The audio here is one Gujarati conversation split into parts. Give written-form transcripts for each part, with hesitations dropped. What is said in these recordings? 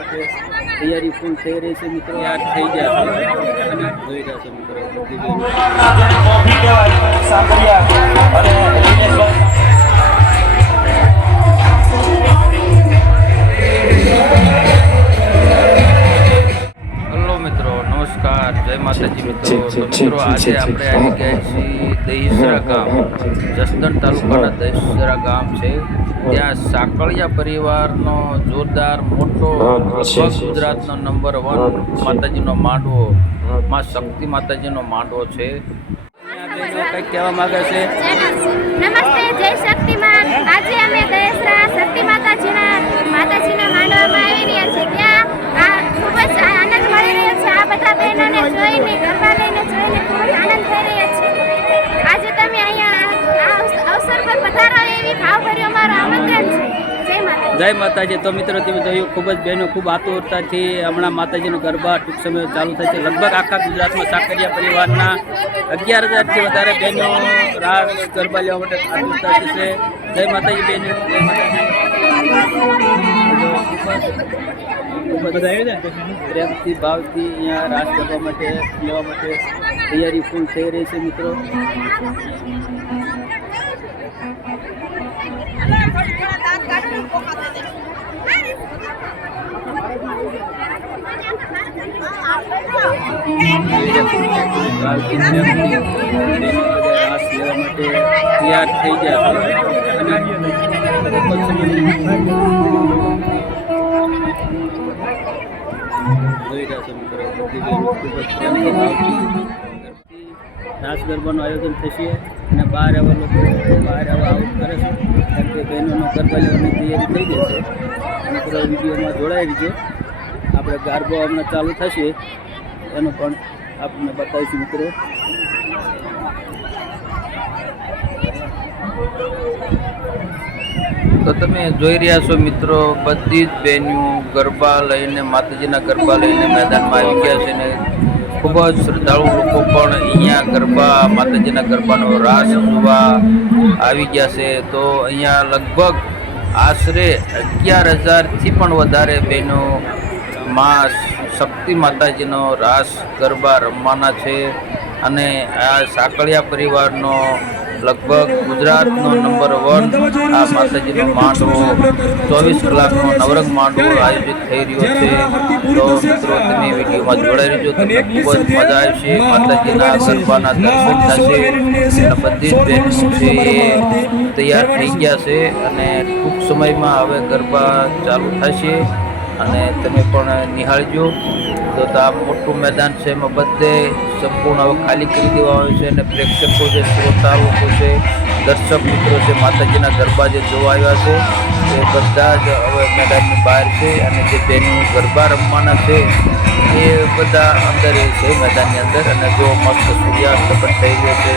માટે તૈયારી ફૂલ થઈ રહી છે મિત્રો. યાદ થઈ ગયા છે અને જોઈ રહ્યા છો મિત્રો બધી નમસ્કાર, જય માતાજી મિત્રો. મિત્રો આજે આપણે આવી ગયા છીએ દહીસરા ગામ, જસદણ તાલુકાના દહીસરા ગામ છે. ત્યાં સાકળિયા પરિવારનો જોરદાર મોટો ગુજરાતનો નંબર 1 માતાજીનો માંડવો, માં શક્તિ માતાજીનો માંડવો છે. કંઈક કહેવા માંગે છે. નમસ્તે, જય શક્તિમાં. આજે અમે દહીસરા શક્તિ માતાજીના માંડવામાં આવી રહ્યા છીએ. ત્યાં ખૂબ જ આનંદ મળી રહ્યો છે. આ બધા બહેનોને જોઈને, ગરબા લઈને જોઈને ખૂબ જ આનંદ થઈ રહ્યો છે. આજે તમે અહીંયા આ અવસર પર પધારો એવી ભાવભર્યું અમારું આમંત્રણ છે. જય માતાજી. તો મિત્રો તમે જોયું, ખૂબ જ બહેનો ખૂબ આતુરતાથી હમણાં માતાજીનો ગરબા ટૂંક સમય ચાલુ થશે. લગભગ આખા ગુજરાતમાં સાકરિયા પરિવારના 11,000થી વધારે બહેનો રાસ ગરબા લેવા માટે આતુરતાથી છે. જય માતાજી બહેનો, જય માતાજી. પ્રેમથી ભાવથી અહીંયા રાસ કરવા માટે લેવા માટે તૈયારી ફૂલ થઈ રહી છે મિત્રો. રાસ લેવા માટે તૈયાર થઈ ગયા છે. જોઈ રહ્યા છો મિત્રો બધી બહેનો ખૂબ જ પ્રેમથી ભાવથી રાસ ગરબાનું આયોજન થશે અને બહાર આવા લોકો આઉટ કરે છે, કારણ કે બહેનોનો ગરબા લેવાની તૈયારી થઈ ગઈ છે. મિત્રો વિડીયોમાં જોડાઈ રહીજો. આપણે ગરબો હમણાં ચાલુ થશે એનું પણ આપણને બતાવીશું મિત્રો. તો તમે જોઈ રહ્યા છો મિત્રો, બધી જ બહેનો ગરબા લઈને, માતાજીના ગરબા લઈને મેદાનમાં આવી ગયા છે ને ખૂબ જ શ્રદ્ધાળુ લોકો પણ અહીંયા ગરબા, માતાજીના ગરબાનો રાસ જોવા આવી ગયા છે. તો અહીંયા લગભગ આશરે 11,000થી પણ વધારે બહેનો માં શક્તિ માતાજીનો રાસ ગરબા રમવાના છે. અને આ સાકળિયા પરિવારનો લગભગ ગુજરાતનો નંબર 1 આ માતાજીનો માંડવો 24 કલાકનો નવરંગ માંડવો આયોજિત થઈ રહ્યો છે. તો મિત્રો તમે વિડીયોમાં જોડાઈ રહેજો, તમને ખૂબ જ મજા આવશે. માતાજીના ગરબાના દર્શન થશે અને બધી જ બહેનો છે એ તૈયાર થઈ ગયા છે અને ટૂંક સમયમાં હવે ગરબા ચાલુ થશે અને તમે પણ નિહાળજો. તો આ મોટું મેદાન છે, એમાં બધે સંપૂર્ણ હવે ખાલી કરી દેવામાં આવ્યું છે અને પ્રેક્ષકો જે શ્રોતા લોકો છે, દર્શક મિત્રો છે, માતાજીના ગરબા જે જોવા આવ્યા છે એ બધા જ હવે મેદાનની બહાર છે. અને જે બહેનો ગરબા રમવાના છે એ બધા અંદર છે મેદાનની અંદર. અને જો મસ્ત સૂર્યાસ્ત પણ થઈ ગયો છે,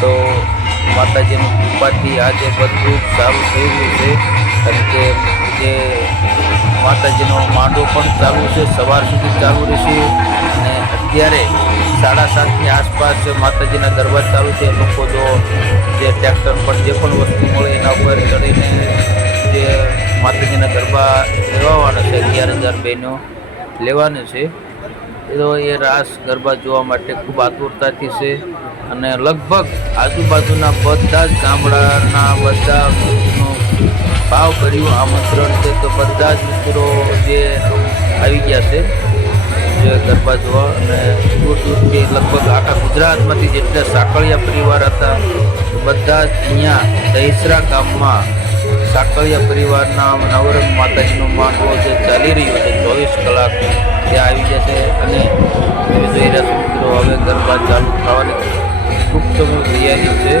તો માતાજીની કૃપાથી આજે બધું જ સારું થઈ રહ્યું છે. કારણ કે જે માતાજીનો માંડવો પણ ચાલુ છે, સવાર સુધી ચાલુ રહેશે. અને અત્યારે 7:30ની આસપાસ માતાજીના ગરબા ચાલુ છે. લોકો જો જે ટ્રેક્ટર પર જે પણ વસ્તુ મળે એના ઉપર ચડીને જે માતાજીના ગરબા લેવાના છે, 11,000 બહેનો લેવાની છે. તો એ રાસ ગરબા જોવા માટે ખૂબ આતુરતાથી છે. અને લગભગ આજુબાજુના બધા જ ગામડાના બધા ભાવભર્યું આમંત્રણ છે. તો બધા જ મિત્રો જે આવી ગયા છે જે ગરબા જોવા, અને દૂર દૂરથી લગભગ આખા ગુજરાતમાંથી જેટલા સાકળિયા પરિવાર હતા બધા જ અહીંયા દહીસરા ગામમાં સાકળિયા પરિવારના નવરંગ માતાજીનો માંડવો જે ચાલી રહ્યો છે 24 કલાક ત્યાં આવી જશે. અને જોઈ રહ્યા મિત્રો હવે ગરબા ચાલુ થવાની ટૂંક સમય તૈયારી છે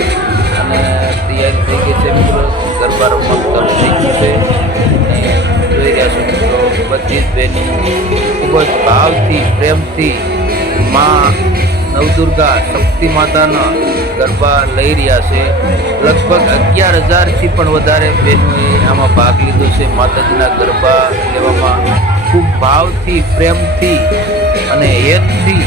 અને તૈયારી થઈ ગઈ છે મિત્રો. ગરબા રમવાનું ચાલુ થઈ ગયું છે અને જોઈ રહ્યા છો મિત્રો બધી જ બહેનો ખૂબ જ ભાવથી, પ્રેમથી માં નવદુર્ગા શક્તિ માતાના ગરબા લઈ રહ્યા છે. લગભગ 11,000થી પણ વધારે બહેનોએ આમાં ભાગ લીધો છે. માતાજીના ગરબા લેવામાં ખૂબ ભાવથી, પ્રેમથી અને હેતથી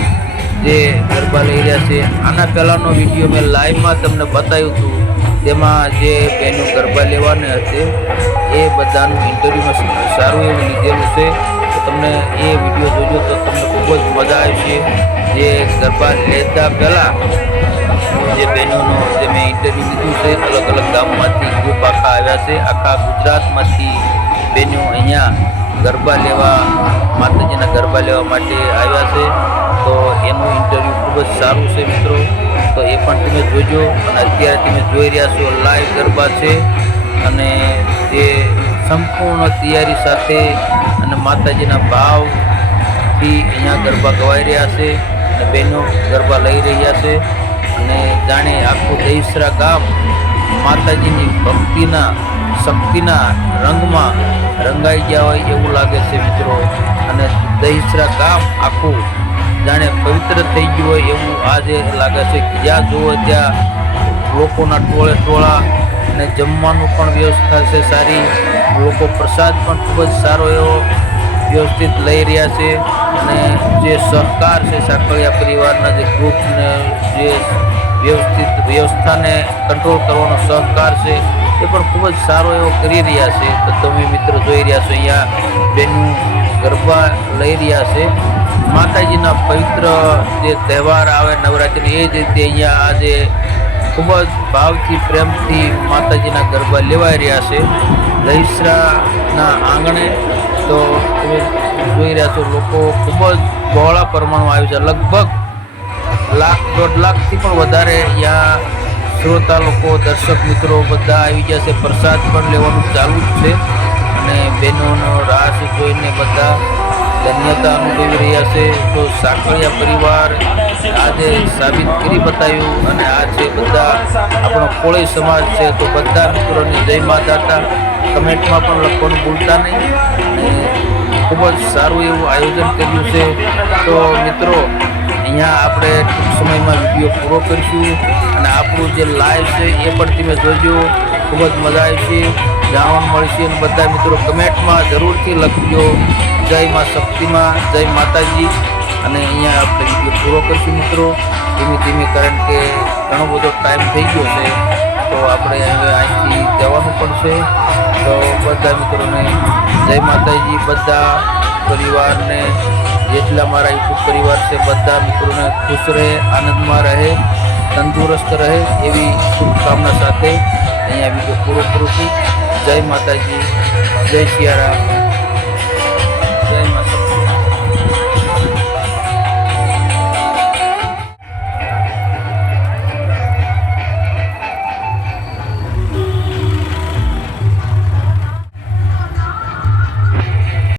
જે ગરબા લઈ રહ્યા છે. આના પહેલાંનો વિડીયો મેં લાઈવમાં તમને બતાવ્યું હતું, તેમાં જે બહેનો ગરબા લેવાને હતી એ બધાનું ઇન્ટરવ્યૂમાં સારું એવું લીધેલું છે. તમને એ વિડીયો જોજો તો તમને ખૂબ જ મજા આવશે. જે ગરબા લેતા પહેલાં જે બહેનોનો જે મેં ઇન્ટરવ્યૂ લીધું છે, અલગ અલગ ગામમાંથી ગ્રુપ આખા આવ્યા છે, આખા ગુજરાતમાંથી બહેનો અહીંયા ગરબા લેવા, માતાજીના ગરબા લેવા માટે આવ્યા છે. તો એનું ઇન્ટરવ્યૂ ખૂબ જ સારું છે મિત્રો, તો એ પણ તમે જોજો. અને અત્યારે તમે જોઈ રહ્યા છો લાઈવ ગરબા છે, અને તે સંપૂર્ણ તૈયારી સાથે અને માતાજીના ભાવથી અહીંયા ગરબા ગવાઈ રહ્યા છે, અને બહેનો ગરબા લઈ રહ્યા છે. અને જાણે આખું દહીસરા ગામ માતાજીની ભક્તિના શક્તિના રંગમાં રંગાઈ ગયા હોય એવું લાગે છે મિત્રો. અને દહીસરા ગામ આખું જાણે પવિત્ર થઈ ગયું હોય એવું આજે લાગે છે. જ્યાં જુઓ ત્યાં લોકોના ટોળે ટોળા, અને જમવાનું પણ વ્યવસ્થા છે સારી. લોકો પ્રસાદ પણ ખૂબ જ સારો એવો વ્યવસ્થિત લઈ રહ્યા છે. અને જે સહકાર છે સાંકળિયા પરિવારના જે ગ્રુપને જે વ્યવસ્થિત વ્યવસ્થાને કંટ્રોલ કરવાનો સહકાર છે એ પણ ખૂબ જ સારો એવો કરી રહ્યા છે. તો તમે મિત્રો જોઈ રહ્યા છો અહીંયા બહેનો ગરબા લઈ રહ્યા છે. માતાજીના પવિત્ર જે તહેવાર આવે નવરાત્રિનો, એ જ રીતે અહીંયા આજે ખૂબ જ ભાવથી પ્રેમથી માતાજીના ગરબા લેવાઈ રહ્યા છે દહીસરાના આંગણે. તો તમે જોઈ રહ્યા છો લોકો ખૂબ જ બહોળા પ્રમાણમાં આવ્યું છે. લગભગ 1.5 લાખથી પણ વધારે અહીંયા શ્રોતા લોકો, દર્શક મિત્રો બધા આવી ગયા છે. પ્રસાદ પણ લેવાનું ચાલુ જ છે, અને બહેનોનો રાસ જોઈને બધા ધન્યતા અનુભવી રહ્યા છે. તો સાંકળિયા પરિવાર આજે સાબિત કરી બતાવ્યું. અને આ છે બધા આપણો કોળી સમાજ છે. તો બધા મિત્રોને જય માતા. કમેન્ટમાં પણ લખવાનું ભૂલતા નહીં. અને ખૂબ જ સારું એવું આયોજન કર્યું છે. તો મિત્રો અહીંયા આપણે ટૂંક સમયમાં વિડીયો પૂરો કરીશું, અને આપણું જે લાઈવ છે એ પણ તમે જોજો. ખૂબ જ મજા આવશે, જાણવા મળશે. અને બધા મિત્રો કમેન્ટમાં જરૂરથી લખજો જય મા શક્તિમાં, જય માતાજી. અને અહીંયા આપણે વિડીયો પૂરો કરીશું મિત્રો ધીમે ધીમે, કારણ કે ઘણો બધો ટાઈમ થઈ ગયો છે. તો આપણે હવે અહીંથી જવાનું પણ છે. તો બધા મિત્રોને જય માતાજી. બધા પરિવારને, જેટલા મારા યુટ્યુબ પરિવાર છે બધા મિત્રોને ખુશ રહે, આનંદમાં રહે, તંદુરસ્ત રહે એવી શુભકામના સાથે અહીંયા વિડીયો પૂરો કરું છું. જય માતાજી, જય સિયારામ.